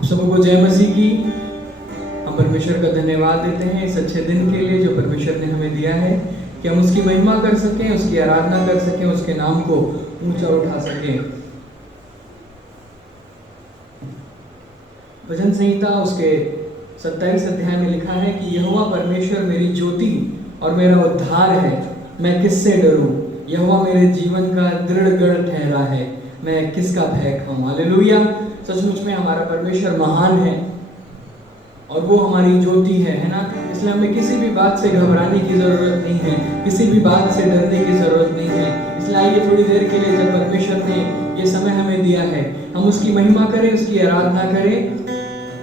आप सबको जय मसीह की। हम परमेश्वर का धन्यवाद देते हैं इस अच्छे दिन के लिए जो परमेश्वर ने हमें दिया है कि हम उसकी महिमा कर सकें, उसकी आराधना कर सकें, उसके नाम को ऊंचा उठा सकें। भजन संहिता उसके 27 अध्याय में लिखा है कि यहोवा परमेश्वर मेरी ज्योति और मेरा उद्धार है, मैं किससे डरूं। यहोवा मेरे जीवन का दृढ़ गढ़ ठहरा है, मैं किसका भय खाऊं। हालेलुया। सचमुच में हमारा परमेश्वर महान है और वो हमारी ज्योति है ना। इसलिए हमें किसी भी बात से घबराने की जरूरत नहीं है, किसी भी बात से डरने की जरूरत नहीं है। इसलिए आइए थोड़ी देर के लिए, जब परमेश्वर ने ये समय हमें दिया है, हम उसकी महिमा करें, उसकी आराधना करें।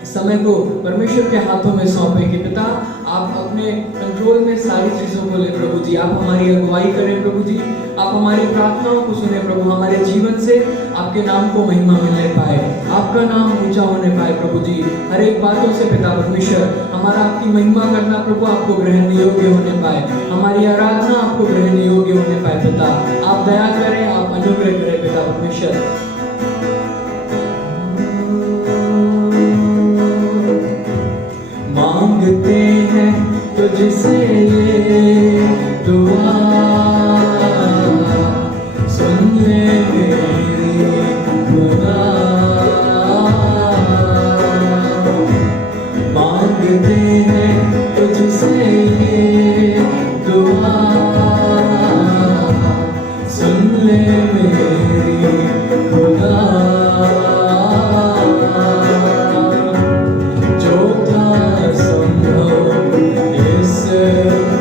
इस समय को परमेश्वर के हाथों में सौंपें कि पिता आप अपने कंट्रोल में सारी चीजों को ले प्रभु जी। आप हमारी अगुवाई करें प्रभु जी, आप हमारी प्रार्थनाओं को सुने प्रभु। हमारे जीवन से आपके नाम को महिमा मिलने पाए, आपका नाम ऊंचा होने पाए प्रभु जी। हर एक बातों से पिता परमेश्वर हमारा आपकी महिमा करना प्रभु आपको ग्रहण योग्य होने पाए, हमारी आराधना आपको ग्रहण योग्य होने पाए। पिता आप दया करें, आप अनुग्रह करें पिता परमेश्वर। मांगते हैं तुझसे ये दुआ, सुन ले मेरी खुदा। मांगते हैं तुझसे ये दुआ, सुन ले मेरी खुदा।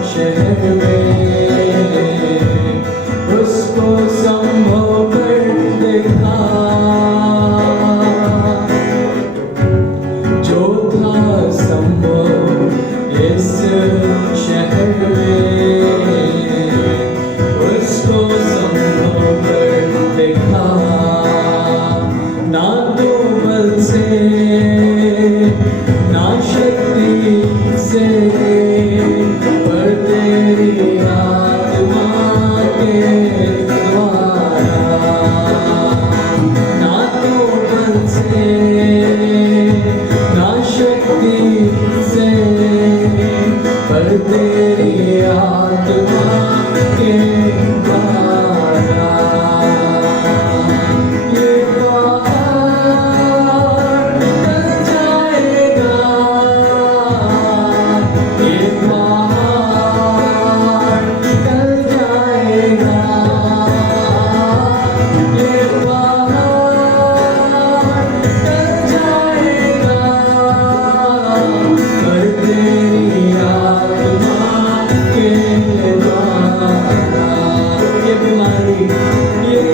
शहर में उसको संभव कर देखा, जो था संभव इस शहर में उसको संभव कर देखा। ना तो बल से ना शक्ति से, पर तेरी आत्मा के द्वारा। ना तो बल से ना शक्ति से, पर तेरी आत्मा के द्वारा। ये पहाड़ टल जाएगा, ये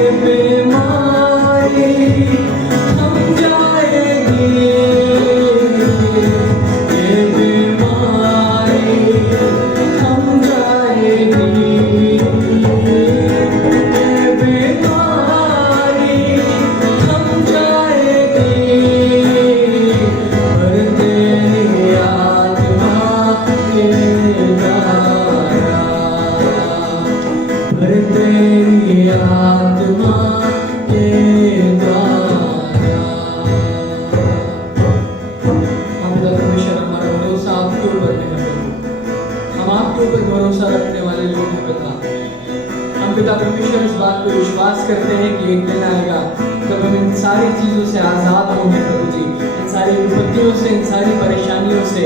पिता परमेश्वर इस बात को विश्वास करते हैं कि एक दिन आएगा जब हम इन सारी चीजों से आजाद होंगे प्रभु जी, इन सारी विपत्तियों से, इन सारी परेशानियों से,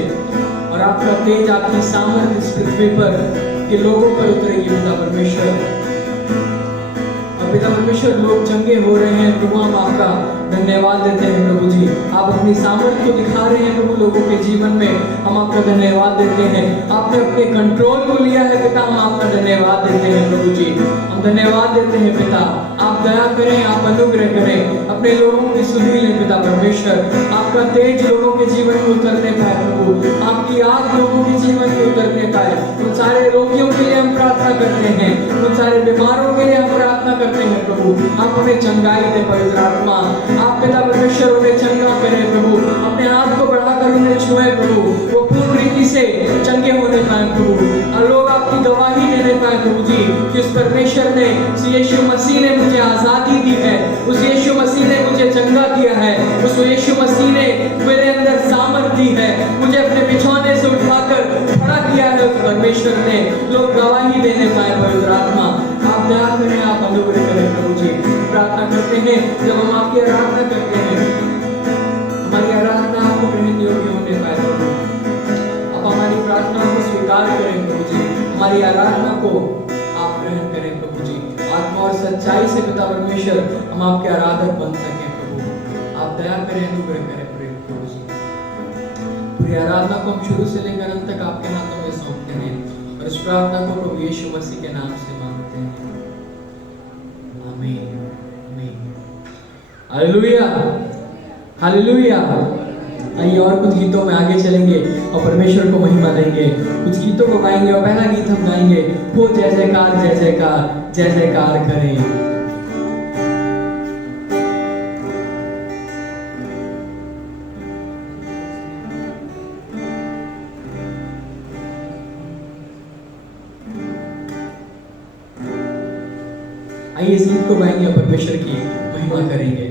और आपका तेज, आपकी सामर्थ इस पृथ्वी पर के लोगों पर उतरेगी पिता परमेश्वर। और पिता परमेश्वर लोग चंगे हो रहे हैं प्रभु, हम आपका धन्यवाद देते हैं प्रभु जी। आप अपनी सामर्थ को दिखा रहे हैं प्रभु लोगों के जीवन में, हम आपका धन्यवाद देते हैं। आपने अपने कंट्रोल को लिया है पिता, हम आपका धन्यवाद देते हैं प्रभु जी। हम धन्यवाद देते हैं पिता, आप दया करें, आप अनुग्रह करें, अपने लोगों की सुधि लें पिता परमेश्वर। आपका तेज लोगों के जीवन में उतरने पाए प्रभु, आपकी आग लोगों के जीवन में उतरने पाए। उन सारे रोगियों के लिए हम प्रार्थना करते हैं, उन सारे बीमारों के लिए हम प्रार्थना करते हैं प्रभु। आप उन्हें चंगाई दें पवित्र आत्मा, आप पिता परमेश्वर उन्हें चंगा करें प्रभु। अपने हाथ को बढ़ाकर उन्हें छुए प्रभु, वो पूर्ण रीति से चंगे होने पाए प्रभु, और लोग आपकी गवाही देने पाए प्रभु जी कि उस परमेश्वर ने, उस यीशु मसीह ने मुझे आजादी दी है, उस यीशु मसीह ने मुझे चंगा किया है, उस यीशु मसीह ने मेरे अंदर सामर्थ दी है, मुझे अपने बिछौने से उठाकर खड़ा किया है उस परमेश्वर ने। लोग गवाही देने पाए। पवित्र आत्मा आप दया करें, आप अनुग्रह करें प्रभु जी। प्रार्थना करते हैं, जब हम आपकी आराधना करते हैं, हमारी आराधना आपको ग्रहण योग्य होने पाए प्रभु। आप हमारी प्रार्थना को स्वीकार करें प्रभु जी, हमारी आराधना को आप ग्रहण करें प्रभु जी। आत्मा और सच्चाई से पिता परमेश्वर हम आपके आराधक बन सकें प्रभु। आप दया करें, अनुग्रह करें प्रभु जी। पूरी आराधना को हम शुरू से लेकर अंत तक आपके हाथों में सौंपते हैं और इस प्रार्थना को प्रभु यीशु मसीह के नाम से मांगते हैं, आमीन आमीन। Hallelujah hallelujah. आइए और कुछ गीतों में आगे चलेंगे और परमेश्वर को महिमा देंगे। कुछ गीतों को गाएंगे और पहला गीत हम गाएंगे, हो जय जयकार जय जयकार जय जयकार करें। आइए इस गीत को गाएंगे और परमेश्वर की महिमा करेंगे।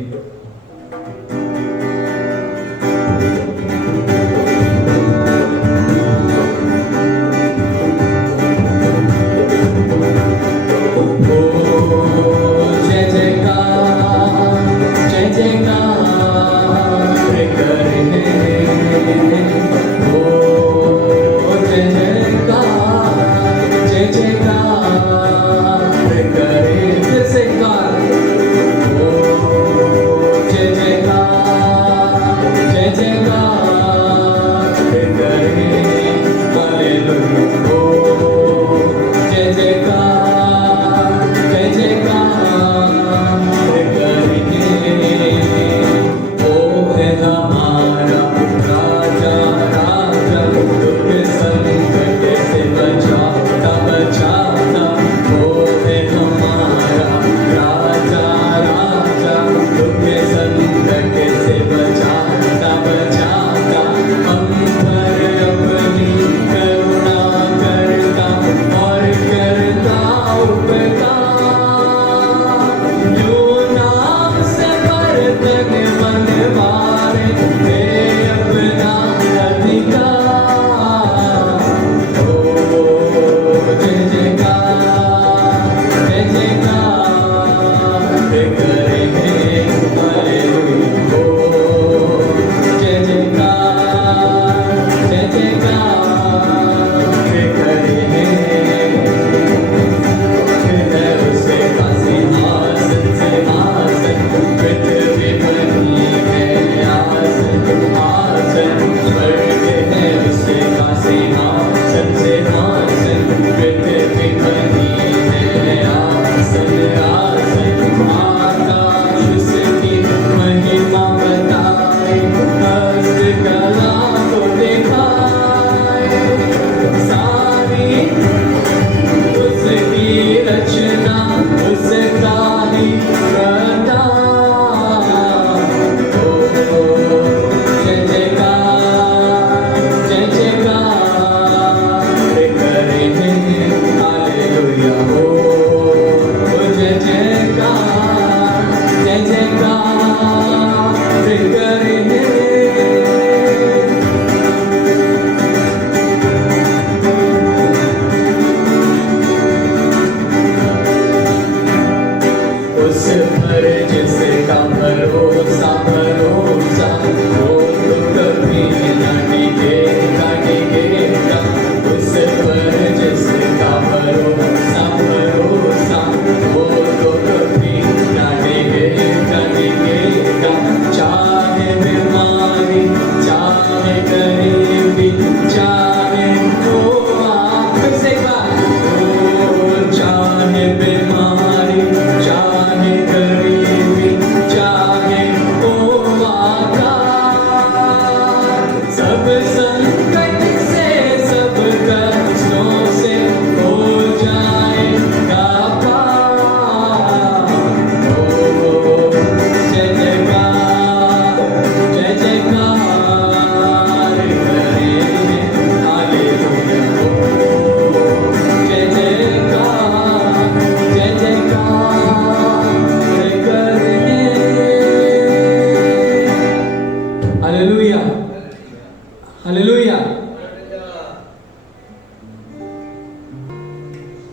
हालेलुया।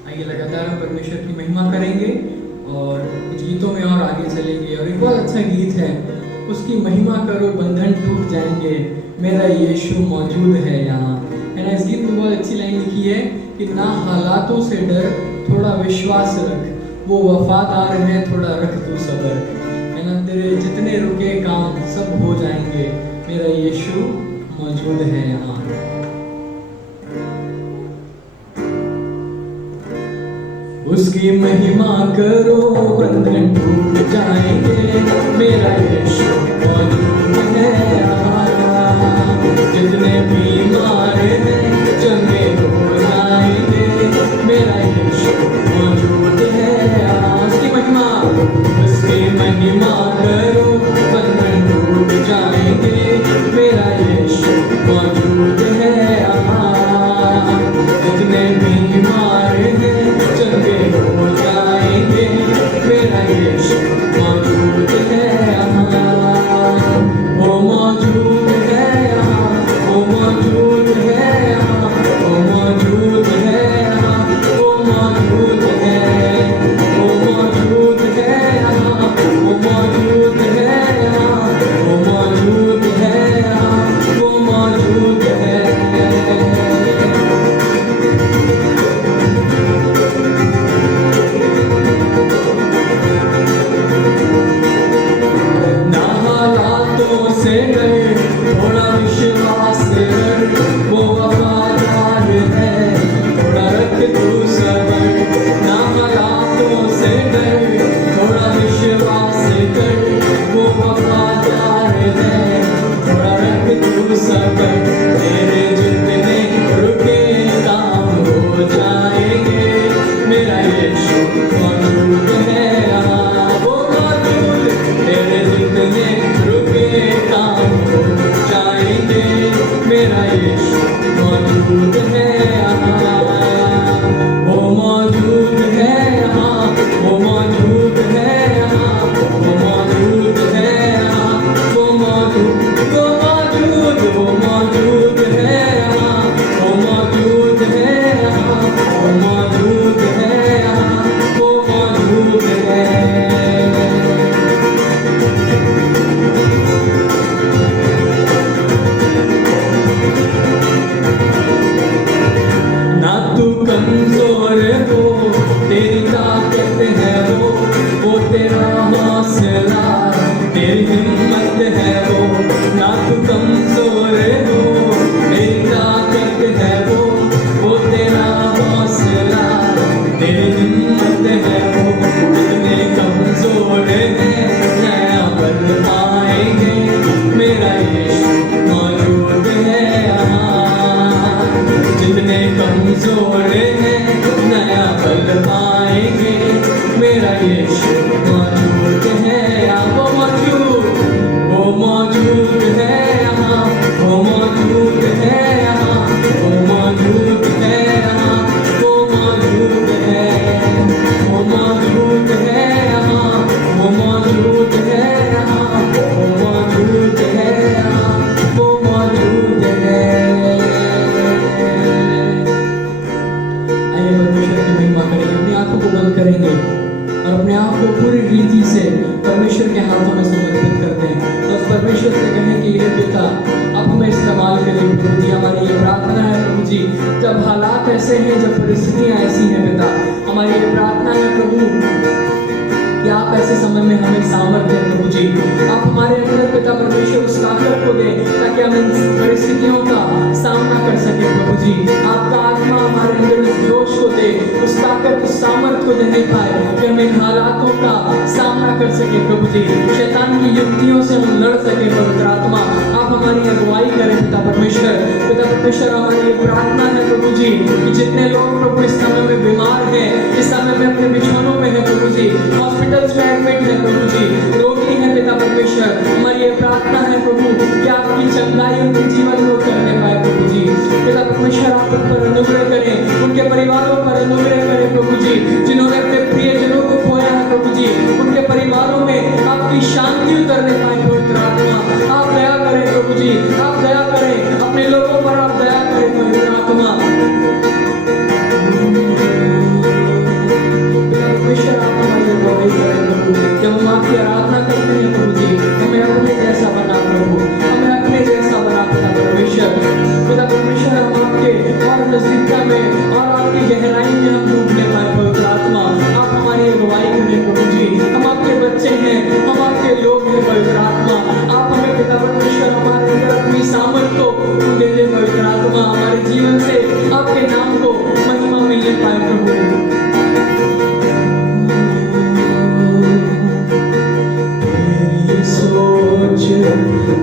आइए लगातार हम परमेश्वर की महिमा करेंगे और कुछ गीतों में और आगे चलेंगे। और एक बहुत अच्छा गीत है, उसकी महिमा करो बंधन टूट जाएंगे, मेरा यीशु मौजूद है यहाँ, है ना। इस गीत में बहुत अच्छी लाइन लिखी है कि ना हालातों से डर, थोड़ा विश्वास रख, वो वफादार है, थोड़ा रख तू सब्र, है ना। तेरे जितने रुके काम सब हो जाएंगे, मेरा यीशु मौजूद है यहाँ। उसकी महिमा करो बंधन टूट जाएंगे, मेरा यीशु मौजूद है यहाँ। जितने बीमार हैं चंगे हो जाएंगे, मेरा यीशु मौजूद है यहाँ। उसकी महिमा करो बंधन टूट जाएंगे, मेरा यीशु मौजूद है यहाँ। जितने बीमार हैं चंगे हो जाएंगे, मेरा यीशु मौजूद है यहाँ। वो मौजूद है यहाँ, वो मौजूद है यहाँ, वो मौजूद है यहाँ, वो मौजूद है, वो मौजूद है यहाँ, वो मौजूद है यहाँ, वो मौजूद है यहाँ, वो मौजूद है। ना हालातों से डर, थोड़ा विश्वास कर, वो वफादार है, थोड़ा रख तू सब्र। ना हालातों से डर, थोड़ा विश्वास कर, वो वफादार है, थोड़ा रख तू सब्र। तेरे जितने रुके काम हो जाएंगे, मेरा यीशु मौजूद है यहाँ। वो मौजूद, तेरे जितने रुके काम हो जाएंगे, मेरा यीशु मौजूद है यहाँ। वो मौजूद है यहाँ, वो मौजूद है यहाँ, वो मौजूद है यहाँ, वो मौजूद, वो मौजूद, वो मौजूद है यहाँ, वो मौजूद है यहाँ, वो मौजूद है यहाँ, वो मौजूद है। ना तू कमजोर हो, तेरी ताकत है वो तेरा हौसला, तेरी हिम्मत है वो। ना तू कमजोर हो, तेरी ताकत है वो तेरा हौसला, तेरी हिम्मत है वो। जितने कमजोर हैं नया बल पाएंगे, मेरा यीशु मौजूद है यहाँ। जितने कमजोर हैं नया बल पाएंगे, मेरा यीशु मौजूद है यहाँ। वो मौजूद है यहाँ, वो मौजूद है यहाँ, वो मौजूद है यहाँ, वो मौजूद है, वो मौजूद है यहाँ, वो मौजूद है यहाँ, वो मौजूद है यहाँ, वो मौजूद है। आइए परमेश्वर की महिमा करेंगे, अपनी आंखों को बंद करेंगे और अपने आप को पूरी रीति से परमेश्वर के हाथों में समर्पित करते हैं। तो उस परमेश्वर से कहें कि हे पिता, आप हमें इस्तेमाल करें प्रभु जी। हमारी ये प्रार्थना है प्रभु जी, जब हालात ऐसे हैं, जब परिस्थितियां ऐसी हैं पिता, हमारी ये प्रार्थना है प्रभु कि आप ऐसे समय में हमें सामर्थ्य दें प्रभु जी। आप हमारे अंदर पिता परमेश्वर उस ताकत को दें ताकि हम इन परिस्थितियों का सामना कर सके प्रभु जी। आपका आत्मा हमारे अंदर उस जोश को दे, उस ताकत, उस सामर्थ्य को देने पाए कि हम इन हालातों का सामना कर सके प्रभु जी। शैतान की युक्तियों से हम लड़ सके पवित्र आत्मा, आप हमारी अगुवाई करें पिता परमेश्वर। पिता परमेश्वर, हमारी ये प्रार्थना है प्रभु जी कि जितने लोग प्रभु इस समय में बीमार हैं, इस समय में अपने बिछौनों में है प्रभु जी, हॉस्पिटल्स में एडमिट है प्रभु जी, रोगी है पिता परमेश्वर, हमारी ये प्रार्थना है प्रभु कि आपकी चंगाई उनके जीवन में करने पाए प्रभु जी। पिता परमेश्वर, आप उन पर अनुग्रह करें, उनके परिवारों पर अनुग्रह करें प्रभु जी। जिन्होंने अपने प्रियजनों को खोया है प्रभु जी, उनके परिवारों में आपकी शांति उतरने पाए पवित्र आत्मा। आप दया करें प्रभु जी, आप दया करें, अपने लोगों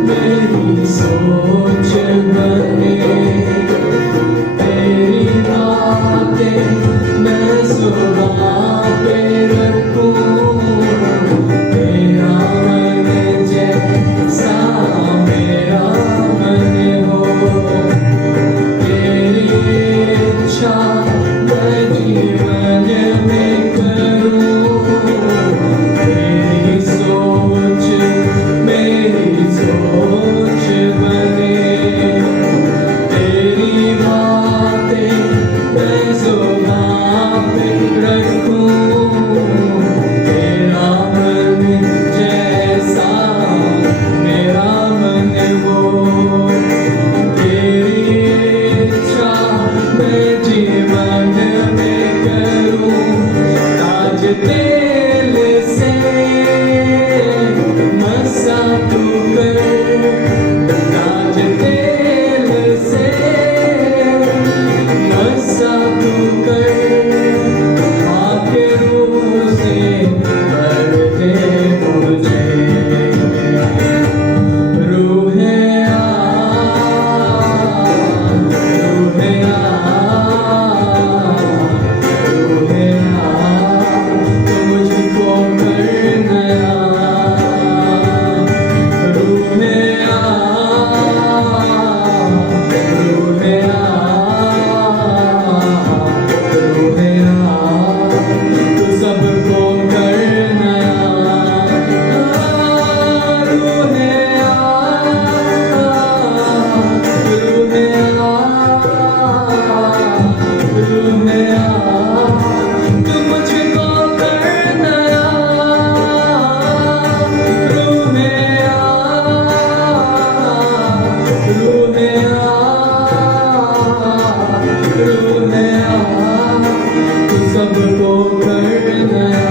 मेरी सोच बने, तेरी बातें मैं जुबान पे रखूं, तेरा मन जैसा मेरा मन हो, तेरी इच्छा मैं जीवन में करूं, तेरी सोच मेरी सोच बने, तेरी बातें मैं जुबान पे रखूं, तेरा मन जैसा मेरा मन हो, तेरी इच्छा मैं जीवन में करूं, ताज तेल से मसा तू कर, ताज तेल से मसा तू कर, आके रूह से भर दे मुझे, रूहे तू मुझको कर नया, तू सबको कर नया, तू मुझको कर नया, तू सबको कर नया,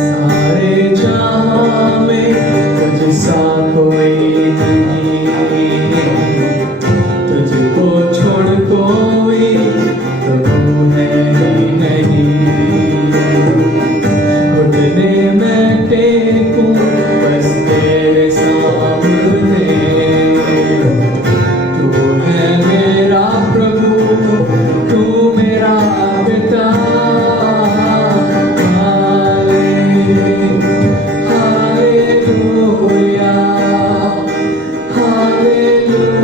सारे जहां में तुझसा कोई नहीं, तुझको छोड़ कोई प्रभु है ही नहीं, घुटने में टेकूं बस तेरे सामने, तू है मेरा प्रभु, तू मेरा पिता, hallelujah,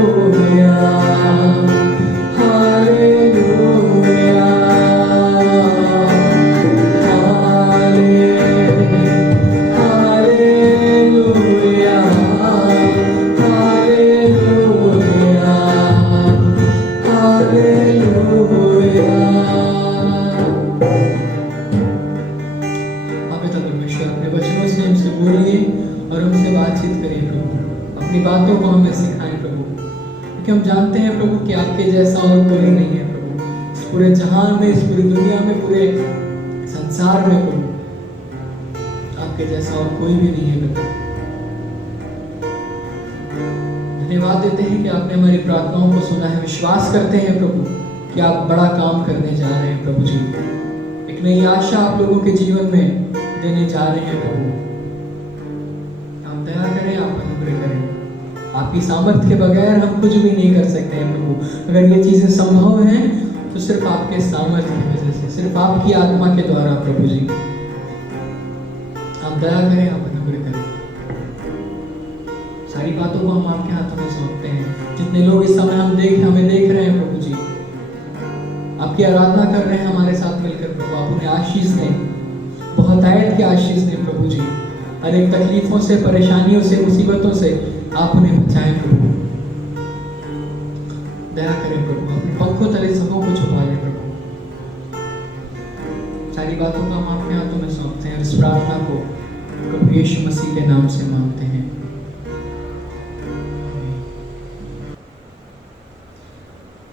hallelujah, hallelujah, hallelujah, hallelujah, hallelujah. पिता परमेश्वर, अपने वचनों से हमसे बोलिए और हमसे बातचीत करिए प्रभु, अपनी बातों को हमें सिखाएं प्रभु, क्योंकि हम जानते हैं प्रभु कि आपके जैसा और कोई नहीं है प्रभु, इस पूरे जहान में, इस पूरी दुनिया में, पूरे संसार में प्रभु आपके जैसा और कोई भी नहीं है प्रभु। धन्यवाद देते हैं कि आपने हमारी प्रार्थनाओं को सुना है, विश्वास करते हैं प्रभु कि आप बड़ा काम करने जा रहे हैं प्रभु जी, एक नई आशा आप लोगों के जीवन में देने जा रहे हैं प्रभु। आप दया करें, आप अनुग्रह करें, आपकी सामर्थ्य के बगैर हम कुछ भी नहीं कर सकते हैं प्रभु। अगर ये चीजें संभव हैं तो सिर्फ आपके सामर्थ्य की वजह से, सिर्फ आपकी आत्मा के द्वारा प्रभु जी। आप दया करें, आप अनुग्रह करें, सारी बातों को हम आपके हाथों में सौंपते हैं। जितने लोग इस समय हमें देख रहे हैं प्रभु जी, आपकी आराधना कर रहे हैं हमारे साथ मिलकर प्रभु, आप उन्हें आशीष दें, बहुतायत की आशीष दें प्रभु जी। हर एक तकलीफों से, परेशानियों से, मुसीबतों से आप उन्हें बचाएं प्रभु। दया करें प्रभु, अपने पंखों तले सबों को छुपा लें प्रभु। सारी बातों को हम आपके हाथों में सौंपते हैं और इस प्रार्थना को प्रभु यीशु मसीह के नाम से मांगते हैं।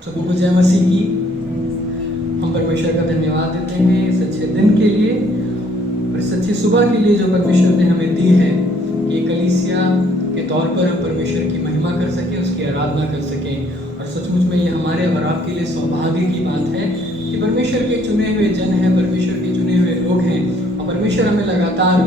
सबों को जय मसीह की। हम परमेश्वर का धन्यवाद देते हैं इस अच्छे दिन के लिए और इस अच्छी सुबह के लिए जो परमेश्वर ने हमें दी है। ये कलीसिया के तौर पर हम परमेश्वर की महिमा कर सकें, उसकी आराधना कर सकें। और सचमुच में ये हमारे और आपके लिए सौभाग्य की बात है कि परमेश्वर के चुने हुए जन हैं, परमेश्वर के चुने हुए लोग हैं और परमेश्वर हमें लगातार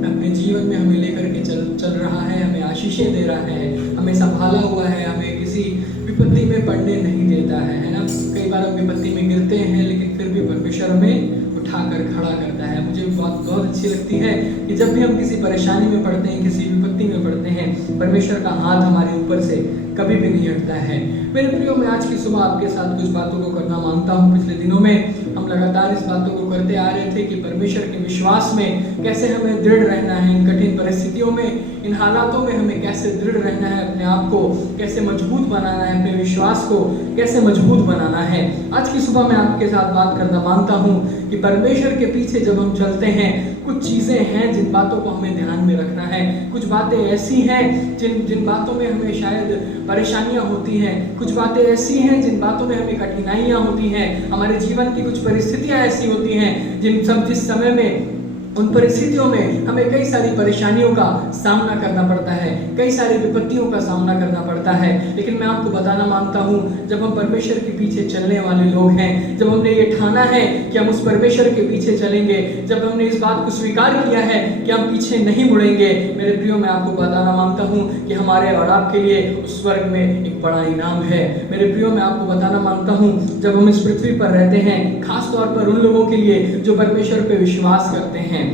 अपने जीवन में हमें लेकर के चल रहा है, हमें आशीषें दे रहा है, हमें संभाला हुआ है, हमें किसी विपत्ति में पड़ने नहीं देता है ना। कई बार हम विपत्ति में गिरते हैं, लेकिन फिर भी परमेश्वर हमें उठाकर खड़ा करता है। मुझे बात बहुत अच्छी लगती है कि जब भी हम किसी परेशानी में पड़ते हैं, किसी विपत्ति में पड़ते हैं, परमेश्वर का हाथ हमारे ऊपर से कभी भी नहीं हटता है। मेरे प्रियो, मैं आज की सुबह आपके साथ कुछ बातों को करना मांगता हूँ। पिछले दिनों में हम लगातार इस बातों को करते आ रहे थे कि परमेश्वर के विश्वास में कैसे हमें दृढ़ रहना है, इन कठिन परिस्थितियों में, इन हालातों में हमें कैसे दृढ़ रहना है, अपने आप को कैसे मजबूत बनाना है, अपने विश्वास को कैसे मजबूत बनाना है। आज की सुबह मैं आपके साथ बात करना मांगता हूँ कि परमेश्वर के पीछे जब हम चलते हैं, कुछ चीज़ें हैं जिन बातों को हमें ध्यान में रखना है। कुछ बातें ऐसी हैं जिन बातों में हमें शायद परेशानियां होती हैं, कुछ बातें ऐसी हैं जिन बातों में हमें कठिनाइयां होती हैं, हमारे जीवन की कुछ परिस्थितियां ऐसी होती हैं जिस समय में, उन परिस्थितियों में हमें कई सारी परेशानियों का सामना करना पड़ता है, कई सारी विपत्तियों का सामना करना पड़ता है। लेकिन मैं आपको बताना मांगता हूँ, जब हम परमेश्वर के पीछे चलने वाले लोग हैं, जब हमने ये ठाना है कि हम उस परमेश्वर के पीछे चलेंगे, जब हमने इस बात को स्वीकार किया है कि हम पीछे नहीं मुड़ेंगे, मेरे प्रियो, मैं आपको बताना मांगता हूँ कि हमारे और आपके लिए उस स्वर्ग में एक बड़ा इनाम है। मेरे प्रियो, मैं आपको बताना मांगता हूँ, जब हम इस पृथ्वी पर रहते हैं, खास तौर पर उन लोगों के लिए जो परमेश्वर पे विश्वास करते हैं,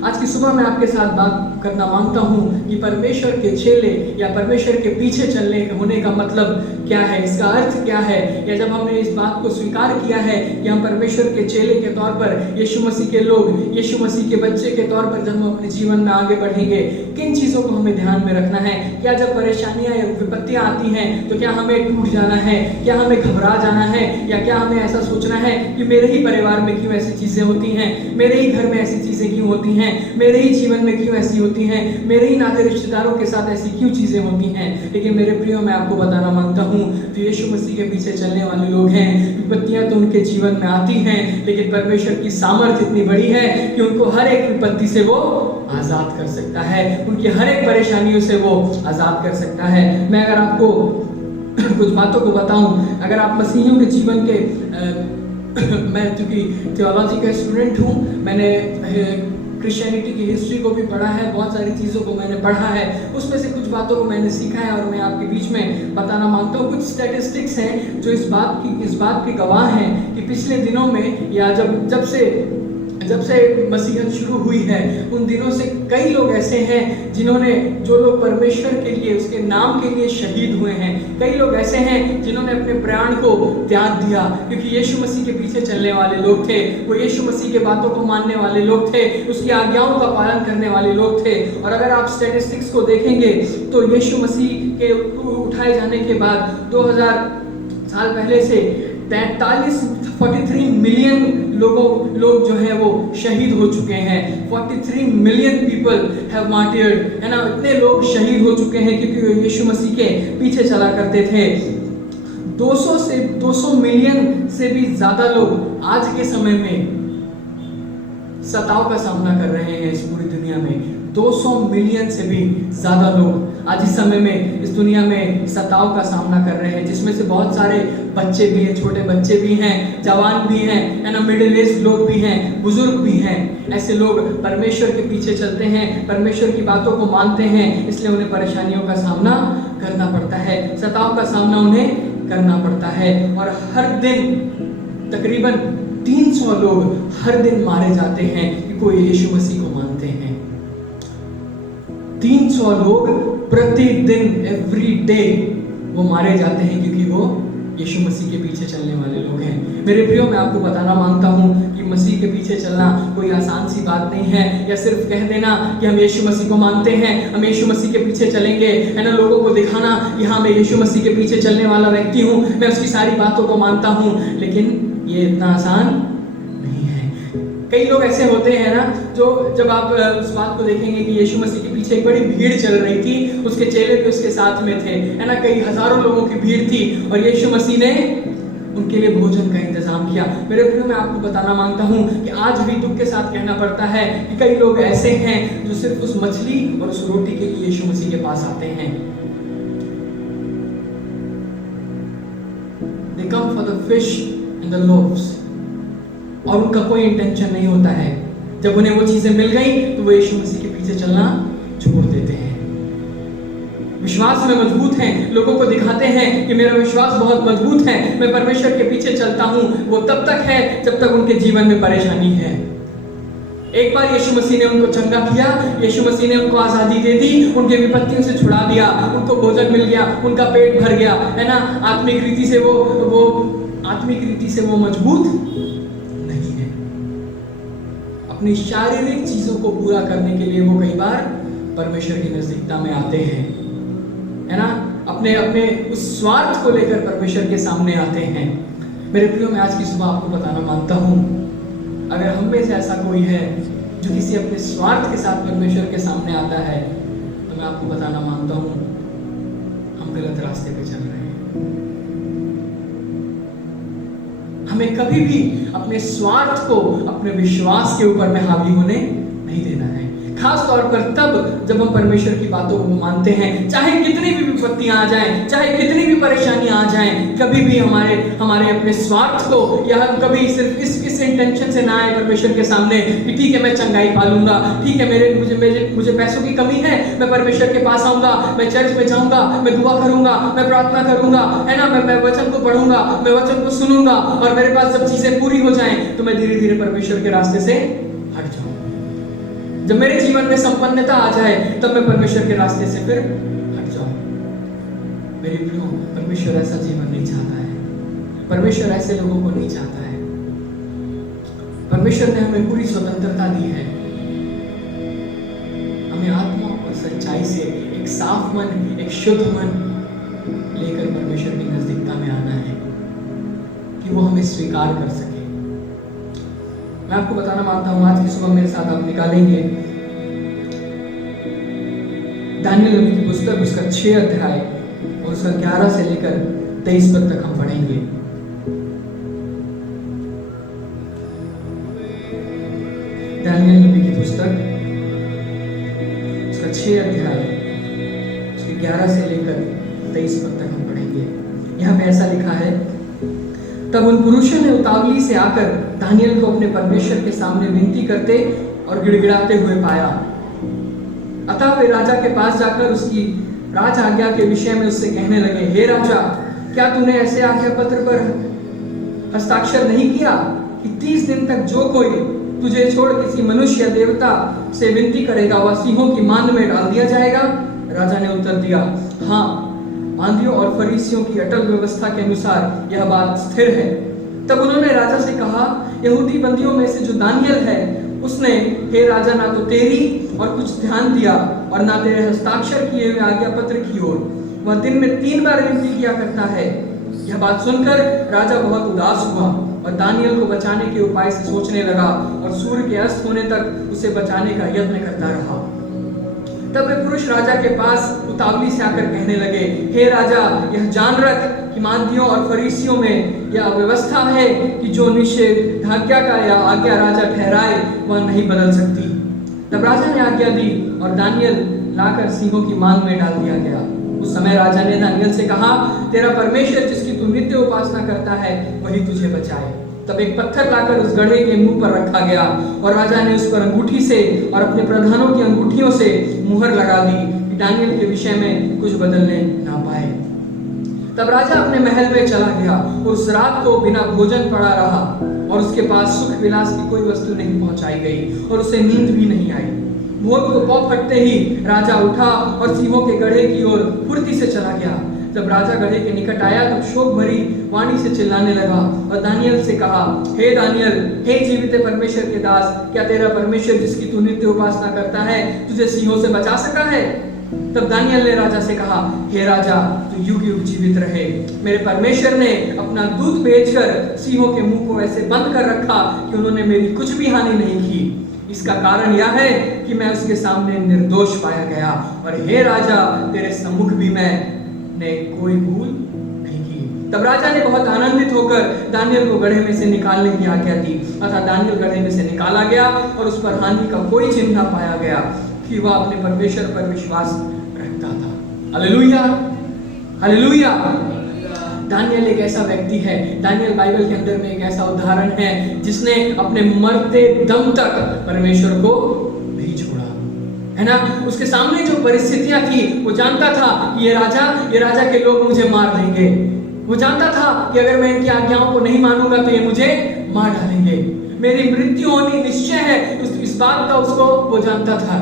आज की सुबह मैं आपके साथ बात करना मांगता हूँ कि परमेश्वर के चेले या परमेश्वर के पीछे चलने होने का मतलब क्या है, इसका अर्थ क्या है। या जब हमने इस बात को स्वीकार किया है कि हम परमेश्वर के चेले के तौर पर, यीशु मसीह के लोग, यीशु मसीह के बच्चे के तौर पर जब हम अपने जीवन में आगे बढ़ेंगे, किन चीज़ों को हमें ध्यान में रखना है। क्या जब परेशानियाँ या विपत्तियाँ आती हैं तो क्या हमें टूट जाना है, क्या हमें घबरा जाना है, या क्या हमें ऐसा सोचना है कि मेरे ही परिवार में क्यों ऐसी चीज़ें होती हैं, मेरे ही घर में ऐसी चीज़ें क्यों होती हैं, मेरे ही जीवन में क्यों ऐसी होती हैं, मेरे ही नाते रिश्तेदारों के साथ ऐसी क्यों चीज़ें होती हैं। लेकिन मेरे प्रियो, मैं आपको बताना मांगता हूँ, जो यीशु मसीह के पीछे चलने वाले लोग हैं, विपत्तियाँ तो उनके जीवन में आती हैं, लेकिन परमेश्वर की सामर्थ इतनी बड़ी है कि उनको हर एक विपत्ति से वो आज़ाद कर सकता है, उनकी हर एक परेशानियों से वो आज़ाद कर सकता है। मैं अगर आपको कुछ बातों को बताऊं, अगर आप मसीहियों के जीवन के मैं चूँकि थियोलॉजी का स्टूडेंट हूँ, मैंने क्रिश्चियनिटी की हिस्ट्री को भी पढ़ा है, बहुत सारी चीज़ों को मैंने पढ़ा है, उसमें से कुछ बातों को मैंने सीखा है और मैं आपके बीच में बताना मांगता हूँ। कुछ स्टैटिस्टिक्स हैं जो इस बात की गवाह हैं कि पिछले दिनों में, या जब से मसीहत शुरू हुई है, उन दिनों से कई लोग ऐसे हैं जो लोग परमेश्वर के लिए, उसके नाम के लिए शहीद हुए हैं। कई लोग ऐसे हैं जिन्होंने अपने प्राण को त्याग दिया, क्योंकि यीशु मसीह के पीछे चलने वाले लोग थे, वो यीशु मसीह के बातों को मानने वाले लोग थे, उसकी आज्ञाओं का पालन करने वाले लोग थे। और अगर आप स्टैटिस्टिक्स को देखेंगे तो यीशु मसीह के उठाए जाने के बाद 2000 साल पहले से 43 मिलियन लोग जो हैं वो शहीद हो चुके हैं। 43 मिलियन पीपल हैव मार्टियर्ड, है ना, इतने लोग शहीद हो चुके हैं क्योंकि वो यीशु मसीह के पीछे चला करते थे। 200 मिलियन से भी ज्यादा लोग आज के समय में सताव का सामना कर रहे हैं इस पूरी दुनिया में। 200 मिलियन से भी ज्यादा लोग आज इस समय में इस दुनिया में सताव का सामना कर रहे हैं, जिसमें से बहुत सारे बच्चे भी हैं, छोटे बच्चे भी हैं, जवान भी हैं, है ना, मिडिल एज लोग भी हैं, बुजुर्ग भी हैं। ऐसे लोग परमेश्वर के पीछे चलते हैं, परमेश्वर की बातों को मानते हैं, इसलिए उन्हें परेशानियों का सामना करना पड़ता है, सताव का सामना उन्हें करना पड़ता है। और हर दिन तकरीबन 300 लोग हर दिन मारे जाते हैं कि कोई यीशु मसीह को मानते हैं। 300 लोग प्रतिदिन, एवरी डे वो मारे जाते हैं क्योंकि वो यीशु मसीह के पीछे चलने वाले लोग हैं। मेरे प्रियो, मैं आपको बताना मांगता हूँ कि मसीह के पीछे चलना कोई आसान सी बात नहीं है, या सिर्फ कह देना कि हम यीशु मसीह को मानते हैं, हम यीशु मसीह के पीछे चलेंगे, है ना, लोगों को दिखाना कि हाँ, मैं यीशु मसीह के पीछे चलने वाला व्यक्ति हूँ, मैं उसकी सारी बातों को मानता हूँ। लेकिन ये इतना आसान नहीं है। कई लोग ऐसे होते हैं ना, जो जब आप उस बात को देखेंगे कि यीशु मसीह के पीछे एक बड़ी भीड़ चल रही थी, उसके चेले भी उसके साथ में थे, है ना, कई हजारों लोगों की भीड़ थी और यीशु मसीह ने उनके लिए भोजन का इंतजाम किया। मेरे प्रियो, मैं आपको बताना मांगता हूँ कि आज भी दुख के साथ कहना पड़ता है कि कई लोग ऐसे हैं जो सिर्फ उस मछली और उस रोटी के लिए यीशु मसीह के पास आते हैं। They come for the fish and the loaves, और उनका कोई इंटेंशन नहीं होता है जब उन्हें वो चीजें मिल गई तो वो यीशु मसीह के पीछे चलना छोड़ देते हैं। विश्वास में मजबूत हैं, लोगों को दिखाते हैं कि मेरा विश्वास बहुत मजबूत है, मैं परमेश्वर के पीछे चलता हूं, वो तब तक है जब तक उनके जीवन में परेशानी है। एक बार यीशु मसीह ने उनको चंगा किया, यीशु मसीह ने उनको आजादी दे दी, उनके विपत्तियों से छुड़ा दिया, उनको भोजन मिल गया, उनका पेट भर गया, है ना। आत्मिक रीति से वो मजबूत नहीं है। अपनी शारीरिक चीजों को पूरा करने के लिए वो कई बार परमेश्वर की नजदीकता में आते हैं, है ना। अपने उस स्वार्थ को लेकर परमेश्वर के सामने आते हैं। मेरे प्रियो, मैं आज की सुबह आपको बताना मांगता हूं, अगर हम में से ऐसा कोई है जो किसी अपने स्वार्थ के साथ परमेश्वर के सामने आता है, तो मैं आपको बताना मांगता हूं हम गलत रास्ते पे चल रहे हैं। हमें कभी भी अपने स्वार्थ को अपने विश्वास के ऊपर में हावी होने नहीं देना है, खास तौर पर तब जब हम परमेश्वर की बातों को मानते हैं। चाहे कितनी भी विपत्तियां आ जाएं, चाहे कितनी भी परेशानियां आ जाएं, कभी भी हमारे अपने स्वार्थ को, या हम कभी सिर्फ इस इंटेंशन से ना आए परमेश्वर के सामने कि ठीक है मैं चंगाई पालूंगा, ठीक है मुझे पैसों की कमी है, मैं परमेश्वर के पास आऊंगा, मैं चर्च में जाऊंगा, मैं दुआ करूंगा, मैं प्रार्थना करूंगा, है ना, मैं वचन को पढ़ूंगा, मैं वचन को सुनूंगा, और मेरे पास जब चीजें पूरी हो जाएं तो मैं धीरे धीरे परमेश्वर के रास्ते से हट जाऊं। जब मेरे जीवन में संपन्नता आ जाए तब मैं परमेश्वर के रास्ते से फिर हट जाऊं। मेरे प्रियो, परमेश्वर ऐसा जीवन नहीं चाहता है, परमेश्वर ऐसे लोगों को नहीं चाहता है। परमेश्वर ने हमें पूरी स्वतंत्रता दी है, हमें आत्मा और सच्चाई से एक साफ मन, एक शुद्ध मन लेकर परमेश्वर की नजदीकता में आना है कि वो हमें स्वीकार कर सके। मैं आपको बताना मांगता हूं, आज की सुबह मेरे साथ आप निकालेंगे दानियेल नबी की पुस्तक, उसका 6 अध्याय और उसका 11 से लेकर 23 पद तक हम पढ़ेंगे। दानियेल नबी की पुस्तक, उसका 6 अध्याय, उसके 11 से लेकर 23 पद तक हम पढ़ेंगे। यहाँ पे ऐसा लिखा है, तब उन पुरुषों ने उतावली से आकर दानियेल को अपने परमेश्वर के सामने विनती करते और गिड़गिड़ाते हुए पाया। अतः वे राजा के पास जाकर उसकी राज आज्ञा के विषय में उससे कहने लगे, हे राजा, क्या तूने ऐसे आज्ञा पत्र पर हस्ताक्षर नहीं किया कि 30 दिन तक जो कोई तुझे छोड़ किसी मनुष्य या देवता से विनती करेगा वह सिंहों की मांद में डाल दिया जाएगा? राजा ने उत्तर दिया, हाँ, पांडियों और फरीसियों की अटल व्यवस्था के अनुसार यह बात स्थिर है। तब उन्होंने राजा से कहा, यहूदी बंदियों में से जो दानियेल है, उसने हे राजा ना तो तेरी और कुछ ध्यान दिया और ना तेरे हस्ताक्षर किए हुए आज्ञा पत्र की ओर। वह दिन में 3 बार विनती किया करता है। यह बात सुनकर राजा बहुत उदास हुआ और दानियेल को बचाने के उपाय से सोचने लगा और सूर्य के अस्त होने तक उसे बचाने का यत्न करता रहा। तब वे पुरुष राजा के पास उतावली से आकर कहने लगे, हे राजा, यह जान रख कि मांदियों और फरीसियों में यह व्यवस्था है कि जो निषेधाज्ञा का या आज्ञा राजा ठहराए वह नहीं बदल सकती। तब राजा ने आज्ञा दी और दानियेल लाकर सिंहों की मांद में डाल दिया गया। उस समय राजा ने दानियेल से कहा, तेरा परमेश्वर जिसकी तू नित्य उपासना करता है वही तुझे बचाए। तब एक पत्थर लाकर उस गधे के मुंह पर रखा गया और राजा ने उस पर अंगूठी से और अपने प्रधानों की अंगूठियों से मुहर लगा दी कि दानियेल के विषय में कुछ बदलने ना पाए। तब राजा अपने महल में चला गया और उस रात को बिना भोजन पड़ा रहा और उसके पास सुख विलास की कोई वस्तु नहीं पहुंचाई गई और उसे नींद भी नहीं आई। भोर को पौ फटते ही राजा उठा और सिंहों के गड्ढे की ओर फुर्ती से चला गया। जब राजा गड्ढे के निकट आया तब शोक भरी वाणी से चिल्लाने लगा और दानियेल से कहा, हे दानियेल, हे जीवित परमेश्वर के दास, क्या तेरा परमेश्वर जिसकी तू नित्य उपासना करता है तुझे सिंहों से बचा सका है? तब दानियेल ने राजा से कहा, हे राजा, तू युग युग जीवित रहे। मेरे परमेश्वर ने अपना दूत भेजकर सिंहों के मुंह को ऐसे बंद कर रखा कि उन्होंने मेरी कुछ भी हानि नहीं की। इसका कारण यह है कि मैं उसके सामने निर्दोष पाया गया और हे राजा, तेरे सम्मुख भी मैंने कोई भूल नहीं की। तब राजा ने बहुत आनंदित होकर दानियेल को गड्ढे में से निकालने की आज्ञा दी। अतः दानियेल गड्ढे में से निकाला गया और उस पर हानि का कोई चिन्ह न पाया गया कि वह अपने परमेश्वर पर विश्वास रखता था। Hallelujah, hallelujah. दानियल एक ऐसा व्यक्ति है, दानियल बाइबल के अंदर में एक ऐसा उदाहरण है जिसने अपने मरते दम तक परमेश्वर को नहीं छोड़ा, है ना। उसके सामने जो परिस्थितियां थी, वो जानता था कि ये राजा के लोग मुझे मार देंगे। वो जानता था कि अगर मैं इनकी आज्ञाओं को नहीं मानूंगा तो ये मुझे मार डालेंगे, मेरी मृत्यु होनी निश्चय है। इस बात का उसको वो जानता था,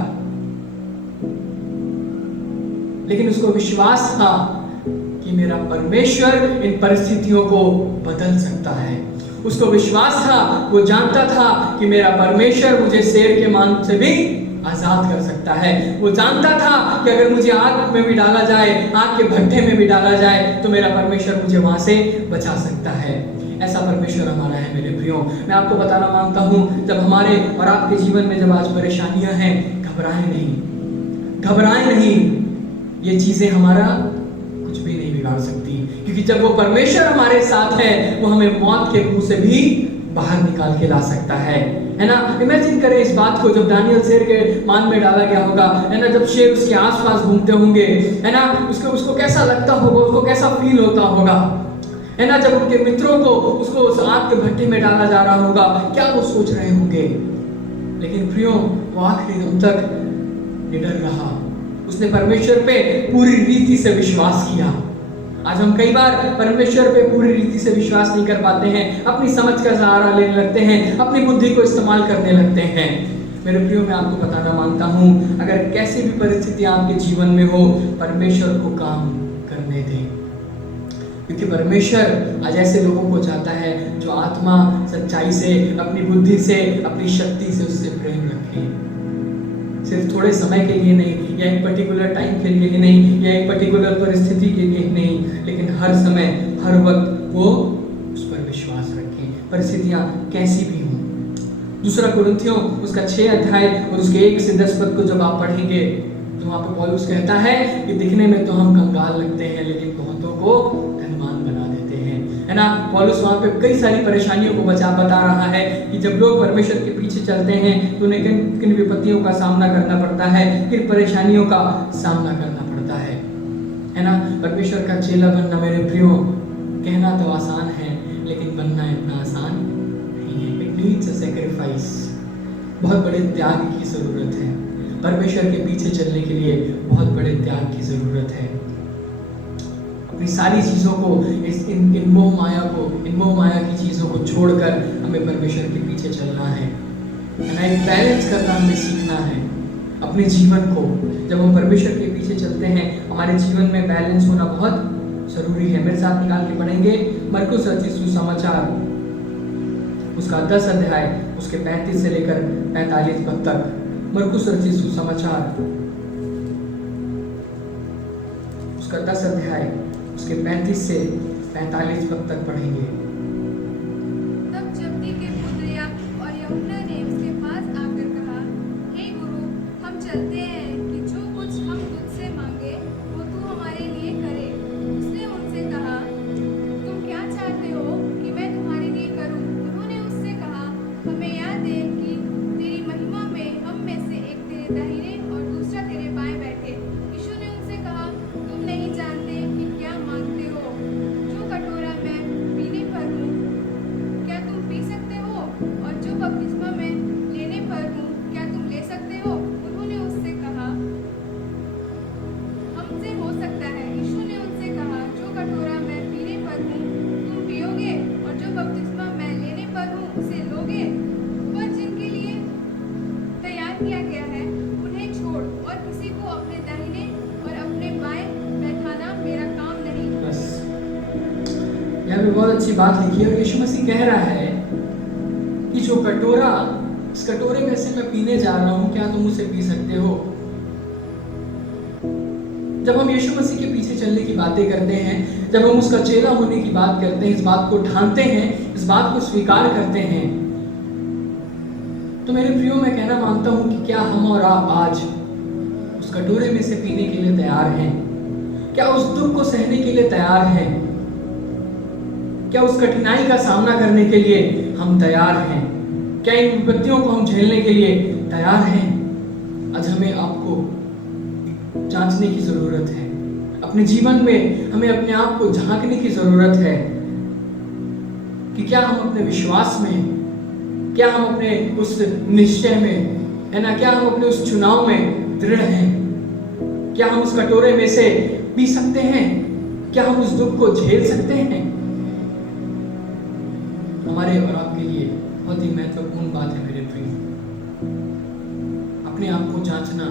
लेकिन उसको विश्वास था कि मेरा परमेश्वर इन परिस्थितियों को बदल सकता है। उसको विश्वास था, वो जानता था कि मेरा परमेश्वर मुझे शेर के मान से भी आजाद कर सकता है। वो जानता था कि अगर मुझे आग में भी डाला जाए, आग के भट्ठे में भी डाला जाए, तो मेरा परमेश्वर मुझे वहां से बचा सकता है। ऐसा परमेश्वर हमारा है मेरे प्रियो। मैं आपको बताना मांगता हूं, जब हमारे और आपके जीवन में जब आज परेशानियां हैं, घबराएं नहीं। ये चीजें हमारा कुछ भी नहीं बिगाड़ सकती, क्योंकि जब वो परमेश्वर हमारे साथ है, वो हमें मौत के मुंह से भी बाहर निकाल के ला सकता है ना। इमेजिन करें इस बात को, जब दानियल शेर के मान में डाला गया होगा, है ना, जब शेर उसके आसपास घूमते होंगे, है ना, उसको कैसा लगता होगा, उसको कैसा फील होता होगा, है ना। जब उनके मित्रों को उसको उस आग के भट्टी में डाला जा रहा होगा, क्या वो सोच रहे होंगे। लेकिन प्रियो, वो आखिरी दम तक निडर रहा। उसने परमेश्वर पे पूरी रीति से विश्वास किया। आज हम कई बार परमेश्वर पे पूरी रीति से विश्वास नहीं कर पाते हैं, अपनी समझ का सहारा लेने लगते हैं, अपनी बुद्धि को इस्तेमाल करने लगते हैं। मेरे प्रियो, मैं आपको बताना मांगता हूं, अगर कैसी भी परिस्थिति आपके जीवन में हो, परमेश्वर को काम करने दें, क्योंकि परमेश्वर आज ऐसे लोगों को चाहता है जो आत्मा सच्चाई से, अपनी बुद्धि से, अपनी शक्ति से उससे प्रेम रखें। सिर्फ थोड़े समय के लिए नहीं, या एक पर्टिकुलर टाइम के लिए नहीं, या एक पर्टिकुलर परिस्थिति के लिए नहीं, लेकिन हर समय, हर वक्त वो उस पर विश्वास रखें, परिस्थितियां कैसी भी हों। दूसरा कुरिन्थियों उसका 6 अध्याय और उसके 1 से 10 पद को जब आप पढ़ेंगे, तो वहां पर पौलुस कहता है कि दिखने में तो हम कंगाल लगते हैं, लेकिन बहुतों को धनवान बना देते हैं, है ना। पौलुस वहां पे कई सारी परेशानियों को बता रहा है कि जब लोग परमेश्वर के पीछे चलते हैं तो उन्हें किन विपत्तियों का सामना करना पड़ता है, किन परेशानियों का सामना करना पड़ता है ना। परमेश्वर का चेला बनना मेरे प्रियो, कहना तो आसान है, लेकिन बनना इतना आसान नहीं है। It needs a sacrifice. बहुत बड़े त्याग की जरूरत है। परमेश्वर के पीछे चलने के लिए बहुत बड़े त्याग की जरूरत है। अपनी सारी चीजों को, इन मोह माया की चीजों को छोड़कर हमें परमेश्वर के पीछे चलना है। एक बैलेंस करना हमें सीखना है अपने जीवन को। जब हम परमेश्वर के पीछे चलते हैं, हमारे जीवन में बैलेंस होना बहुत जरूरी है। मेरे साथ निकाल के पढ़ेंगे मरकुस रचित सुसमाचार उसका 10 अध्याय उसके 35 से लेकर 45 पद तक। मरकुस रचित सुसमाचार उसका 10 अध्याय उसके 35 से 45 पद तक पढ़ेंगे। तब जब्दी के पुत्र याकूब और यूहन्ना ने उसके पास आकर कहा, हे गुरु, हम चलते हैं कि जो कुछ हम तुझसे मांगे वो तू हमारे लिए करे। उसने उनसे कहा, तुम क्या चाहते हो कि मैं तुम्हारे लिए करूं? उन्होंने उससे कहा, हमें याद है कि तेरी महिमा में हम में से एक तेरे दाहिने और दूसरा तेरे बाएं बैठे। यीशु ने उनसे कहा, तुम नहीं जानते कि क्या मांगते हो। जो कटोरा मैं पीने पर हूँ, क्या तुम पी सकते हो? और जो बपतिस्मा मैं लेने पर हूँ, क्या तुम ले सकते हो? उन्होंने उससे कहा, हमसे हो सकता है। यीशु ने उनसे कहा, जो कटोरा मैं पीने पर हूँ तुम पियोगे, और जो बपतिस्मा मैं लेने पर हूँ उसे लोगे। पर जिनके लिए तैयार किया गया है उन्हें छोड़, और किसी को अपने दाहिने और अपने बाएं बैठाना मेरा काम नहीं। बस यहाँ पे बहुत अच्छी बात लिखी है, और यीशु मसीह कह रहा है कि जो कटोरा, इस कटोरे में से मैं पीने जा रहा हूँ, क्या तुम उसे पी सकते हो? जब हम यीशु मसीह के पीछे चलने की बातें करते हैं, जब हम उसका चेला होने की बात करते हैं, इस बात को ठानते हैं, इस बात को स्वीकार करते हैं, तो मेरे प्रियो मैं कहना मांगता हूं कि क्या हम और आप आज उस कटोरे में से पीने के लिए तैयार हैं? क्या उस दुख को सहने के लिए तैयार हैं? क्या उस कठिनाई का सामना करने के लिए हम तैयार हैं? क्या इन विपत्तियों को हम झेलने के लिए तैयार हैं? आज हमें आपको जांचने की जरूरत है। अपने जीवन में हमें अपने आप को झांकने की जरूरत है कि क्या हम अपने विश्वास में, क्या हम अपने उस निश्चय में, है ना, क्या हम अपने उस चुनाव में दृढ़ हैं? क्या हम उस कटोरे में से पी सकते हैं? क्या हम उस दुख को झेल सकते हैं? हमारे और आपके लिए बहुत ही महत्वपूर्ण बात है मेरे प्रिय, अपने आप को जांचना।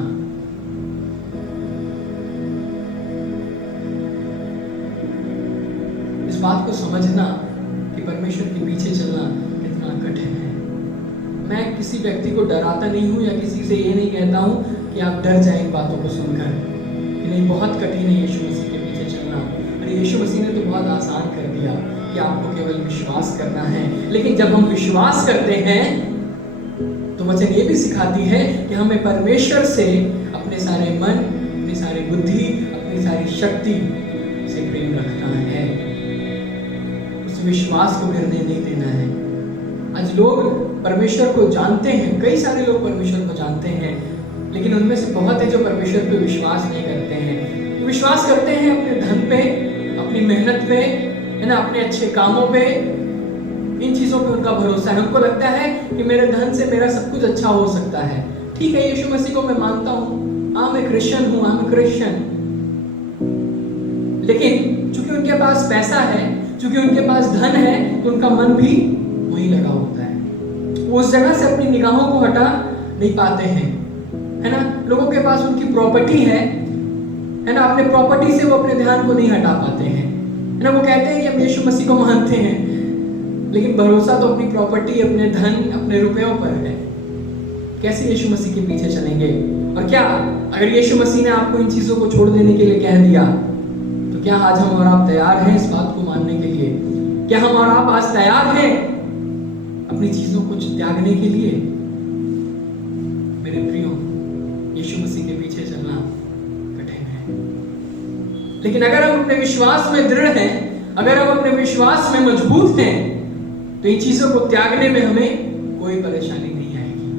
इस बात को समझना कि परमेश्वर के पीछे चलना कितना कठिन है। मैं किसी व्यक्ति को डराता नहीं हूं या किसी से ये नहीं कहता हूं कि आप डर जाएं इन बातों को सुनकर कि नहीं बहुत कठिन है यीशु मसीह के पीछे चलना। अरे यीशु मसीह ने तो बहुत आसान कर दिया कि आपको केवल विश्वास करना है। लेकिन जब हम विश्वास करते हैं तो वचन ये भी सिखाती है कि हमें परमेश्वर से अपने सारे मन, अपनी सारी बुद्धि, अपनी सारी शक्ति से प्रेम रखना है। उस विश्वास को गिरने नहीं देना है। आज लोग परमेश्वर को जानते हैं, कई सारे लोग परमेश्वर को जानते हैं, लेकिन उनमें से बहुत है जो परमेश्वर पे विश्वास नहीं करते हैं। विश्वास करते हैं अपने धन पे, अपनी मेहनत पे, है ना, अपने अच्छे कामों पे, इन चीजों पे उनका भरोसा है। उनको लगता है कि मेरे धन से मेरा सब कुछ अच्छा हो सकता है। ठीक है, यीशु मसीह को मैं मानता हूँ, मैं क्रिश्चियन हूँ, आई एम क्रिश्चियन, लेकिन चूंकि उनके पास पैसा है, चूंकि उनके पास धन है, तो उनका मन भी वहीं लगा होता है। वो उस जगह से अपनी निगाहों को हटा नहीं पाते हैं, है ना। लोगों के पास उनकी प्रॉपर्टी है ना, अपने प्रॉपर्टी से वो अपने ध्यान को नहीं हटा पाते हैं, है ना। वो कहते हैं कि हम यीशु मसीह को मानते हैं, लेकिन भरोसा तो अपनी प्रॉपर्टी, अपने धन, अपने रुपयों पर है। कैसे यीशु मसीह के पीछे चलेंगे? और क्या अगर यीशु मसीह ने आपको इन चीजों को छोड़ देने के लिए कह दिया, तो क्या आज हम और आप तैयार हैं इस बात को मानने के लिए? क्या हम और आप आज तैयार हैं अपनी चीजों को त्यागने के लिए? मेरे प्रियो, यीशु मसीह के पीछे चलना कठिन है, लेकिन अगर हम अपने विश्वास में दृढ़ हैं, अगर हम अपने विश्वास में मजबूत हैं, तो इन चीजों को त्यागने में हमें कोई परेशानी नहीं आएगी।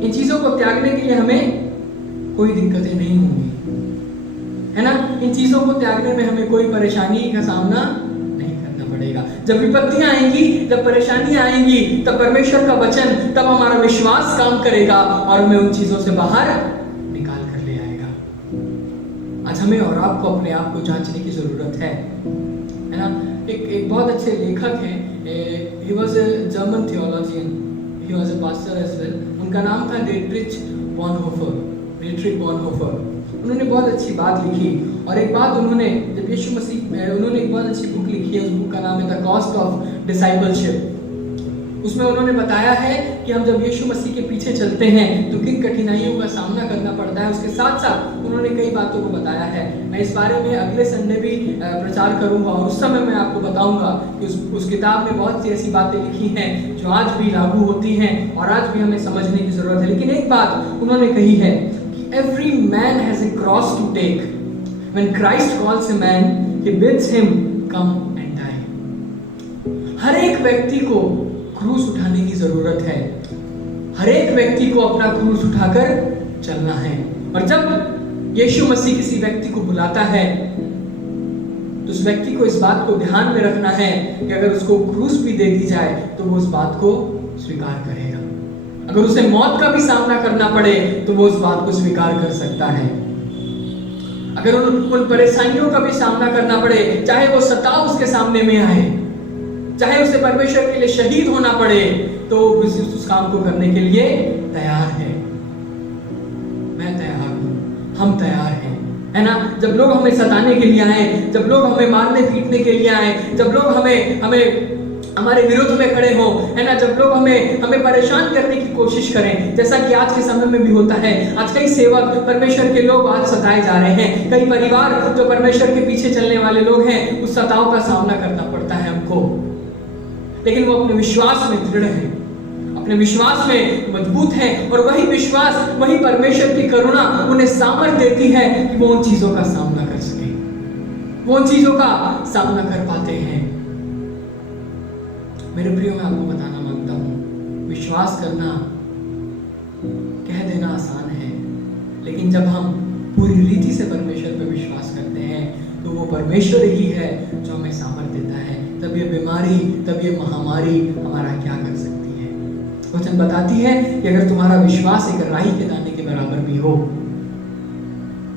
इन चीजों को त्यागने के लिए हमें कोई दिक्कतें नहीं होंगी, है ना। इन चीजों को त्यागने में हमें कोई परेशानी का सामना नहीं करना पड़ेगा। जब विपत्तियां आएंगी, जब परेशानियां आएंगी, तब परमेश्वर का वचन, तब हमारा विश्वास काम करेगा और हमें उन चीजों से बाहर निकाल कर ले आएगा। आज हमें और आपको अपने आप को जांचने की जरूरत है ना। एक बहुत अच्छे लेखक हैं, he was a German theologian, he was a pastor as well. उनका नाम था डेट्रिच बॉनहोफर। उन्होंने बहुत अच्छी बात लिखी, और एक बात उन्होंने, जब यीशु मसीह, उन्होंने एक बहुत अच्छी बुक लिखी है, उस बुक का नाम है द कॉस्ट ऑफ डिसाइपलशिप। उसमें उन्होंने बताया है कि हम जब यीशु मसीह के पीछे चलते हैं तो किन कठिनाइयों का सामना करना पड़ता है। उसके साथ साथ उन्होंने कई बातों को बताया है। मैं इस बारे में अगले संडे भी प्रचार करूंगा, और उस समय मैं आपको बताऊंगा कि उस किताब में बहुत सी ऐसी बातें लिखी हैं जो आज भी लागू होती हैं और आज भी हमें समझने की जरूरत है। लेकिन एक बात उन्होंने कही है कि every man has a cross to take. When Christ calls a man, he bids him come and die. हर एक व्यक्ति को क्रूस उठाने की जरूरत है। हर एक व्यक्ति को अपना क्रूस उठाकर चलना है। और जब यीशु मसीह किसी व्यक्ति को बुलाता है, तो उस व्यक्ति को इस बात को ध्यान में रखना है कि अगर उसको क्रूस भी दे दी जाए तो वो उस बात को स्वीकार करेगा। अगर उसे मौत का भी सामना करना पड़े तो वो उस बात को स्वीकार कर सकता है। अगर उन परेशानियों का भी सामना करना पड़े, चाहे वो सताव उसके सामने में आए, चाहे उसे परमेश्वर के लिए शहीद होना पड़े, तो उस काम को करने के लिए तैयार है। मैं तैयार हूं, हम तैयार हैं, है ना। जब लोग हमें सताने के लिए आए, जब लोग हमें मारने पीटने के लिए आए, जब लोग हमें हमारे विरुद्ध में खड़े हों, है ना, जब लोग हमें परेशान करने की कोशिश करें, जैसा कि आज के समय में भी होता है। आज कई सेवक, परमेश्वर के लोग आज सताए जा रहे हैं। कई परिवार जो परमेश्वर के पीछे चलने वाले लोग हैं, उस सताव का सामना करना पड़ता है हमको, लेकिन वो अपने विश्वास में दृढ़ है, अपने विश्वास में मजबूत है, और वही विश्वास, वही परमेश्वर की करुणा उन्हें सामर्थ्य देती है कि वो उन चीजों का सामना कर सके, वो उन चीजों का सामना कर पाते हैं। मेरे प्रियो, मैं आपको बताना मांगता हूं, विश्वास करना, कह देना आसान है, लेकिन जब हम पूरी रीति से परमेश्वर पे विश्वास करते हैं, तो वो परमेश्वर ही है जो हमें सामर्थ देता है। तब ये बीमारी, तब ये महामारी हमारा क्या कर सकती है? वचन बताती है कि अगर तुम्हारा विश्वास एक राई के दाने के बराबर भी हो,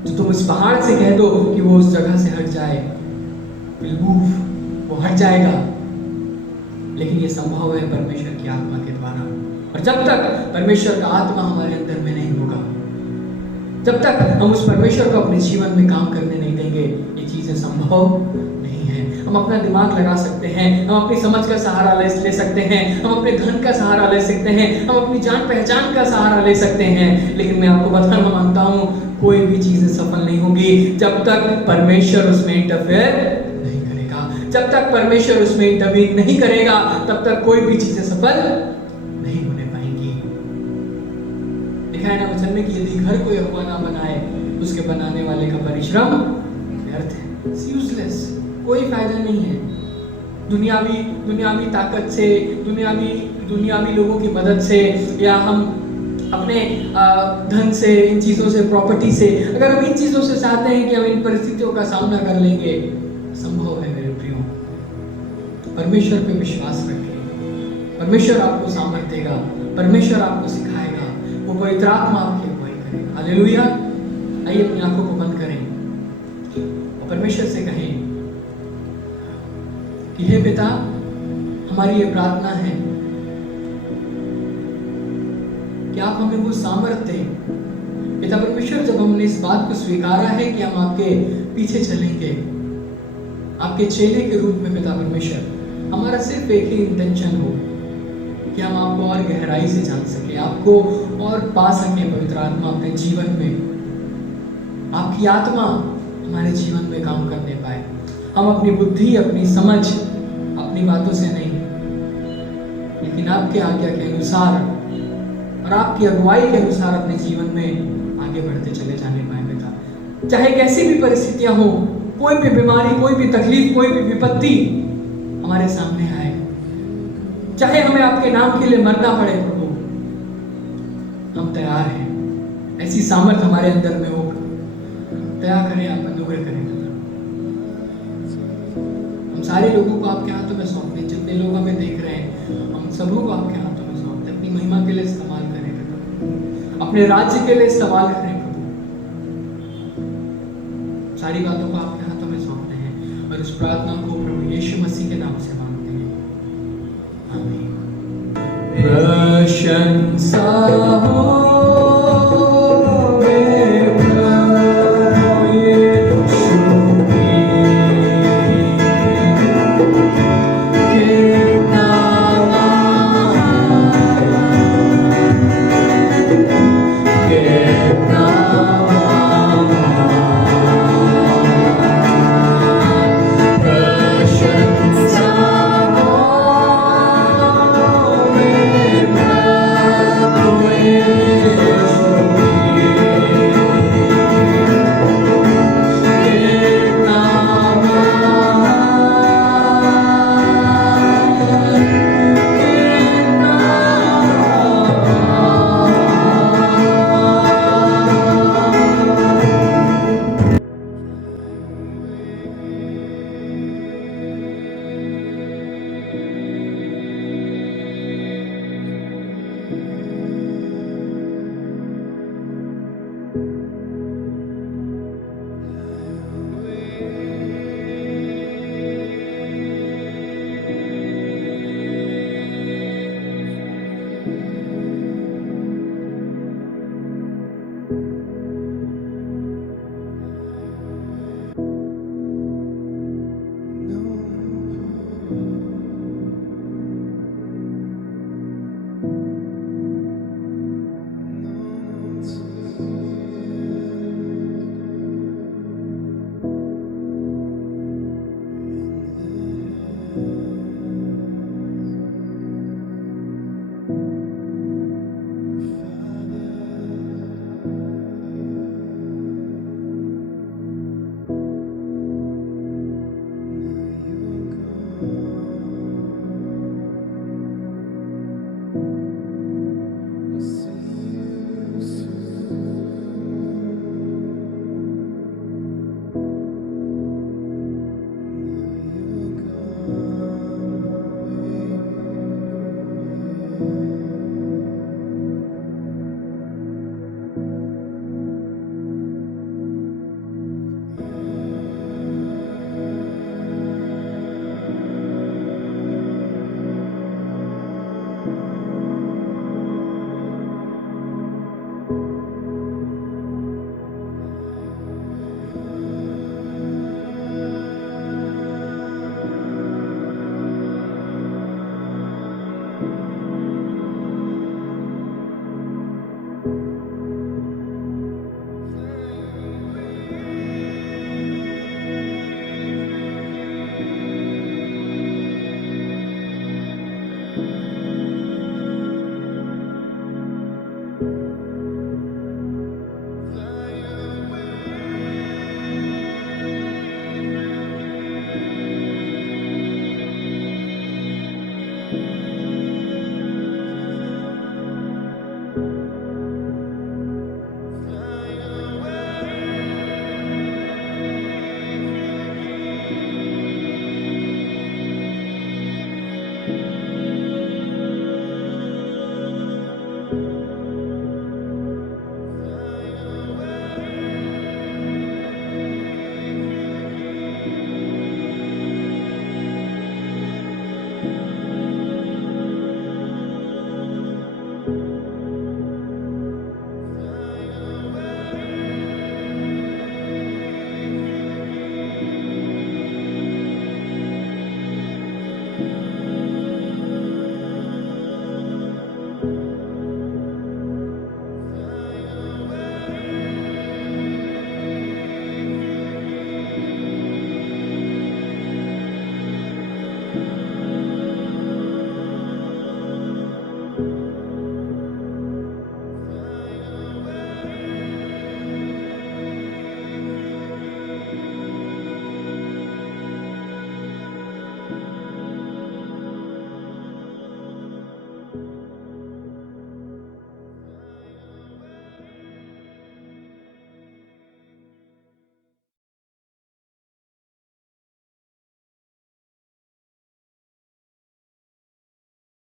तो तुम इस पहाड़ से कह दो कि वो उस जगह से हट जाए, विल मूव, वो हट जाएगा। लेकिन ये संभव है परमेश्वर की आत्मा के द्वारा। और जब तक परमेश्वर का आत्मा हमारे अंदर में नहीं होगा, जब तक हम उस परमेश्वर को अपने जीवन में काम करने नहीं देंगे, ये चीजें संभव नहीं है। हम अपना दिमाग लगा सकते हैं, हम अपनी समझ का सहारा ले सकते हैं, हम अपने धन का सहारा ले सकते हैं, हम अपनी जान पहचान का सहारा ले सकते हैं, लेकिन मैं आपको बताना मानता हूं कोई भी चीजें सफल नहीं होगी जब तक परमेश्वर उसमें इंटरफेयर नहीं करेगा। जब तक परमेश्वर उसमें इंटरवीन नहीं करेगा, तब तक कोई भी चीजें सफल नहीं होने पाएंगी। लिखा है ना वचन में कि यदि घर को यहोवा ना बनाए, उसके बनाने वाले का परिश्रम व्यर्थ है, यूजलेस, कोई फायदा नहीं है। दुनियावी ताकत से, दुनियावी लोगों की मदद से, या हम अपने धन से, इन चीज़ों से, प्रॉपर्टी से, अगर हम इन चीज़ों से चाहते हैं कि हम इन परिस्थितियों का सामना कर लेंगे, संभव है मेरे प्रियो। परमेश्वर पे विश्वास रखें, परमेश्वर आपको सामर्थ देगा, परमेश्वर आपको सिखाएगा, वो पवित्र आत्मा आपकी अगुवाई करेगा। हालेलुया। आइए अपनी आंखों को बंद करें और परमेश्वर से कहें कि हे पिता, हमारी ये प्रार्थना है कि आप हमें वो सामर्थ दें। पिता परमेश्वर, जब हमने इस बात को स्वीकारा है कि हम आपके पीछे चलेंगे, आपके चेले के रूप में, पिता परमेश्वर, हमारा सिर्फ एक ही इंटेंशन हो कि हम आपको और गहराई से जान सके, आपको और पा सके। पवित्र आत्मा अपने जीवन में, आपकी आत्मा हमारे जीवन में काम करने पाए। हम अपनी बुद्धि, अपनी समझ, अपनी बातों से नहीं, लेकिन आपके आज्ञा के अनुसार और आपकी अगुवाई के अनुसार अपने जीवन में आगे बढ़ते चले जाने पाए पिता। चाहे कैसी भी परिस्थितियां हो, कोई भी बीमारी, कोई भी तकलीफ, कोई भी विपत्ति हमारे सामने आए, चाहे हमें आपके नाम के लिए मरना पड़े प्रभु, हम तैयार हैं। ऐसी सामर्थ हमारे अंदर में हो, दया करें, आप अनुग्रह करें। हम सारे लोगों को आपके हाथों में सौंपते हैं, जितने लोग हमें देख रहे हैं, हम सबों को आपके हाथों में सौंपते हैं। अपनी महिमा के लिए इस्तेमाल करें प्रभु, अपने राज्य के लिए इस्तेमाल करें प्रभु। सारी बातों को आपके हाथों में सौंपते हैं और इस प्रार्थना को प्रभु यीशु मसीह के नाम से मांगते हैं, आमीन। प्रशंसा हो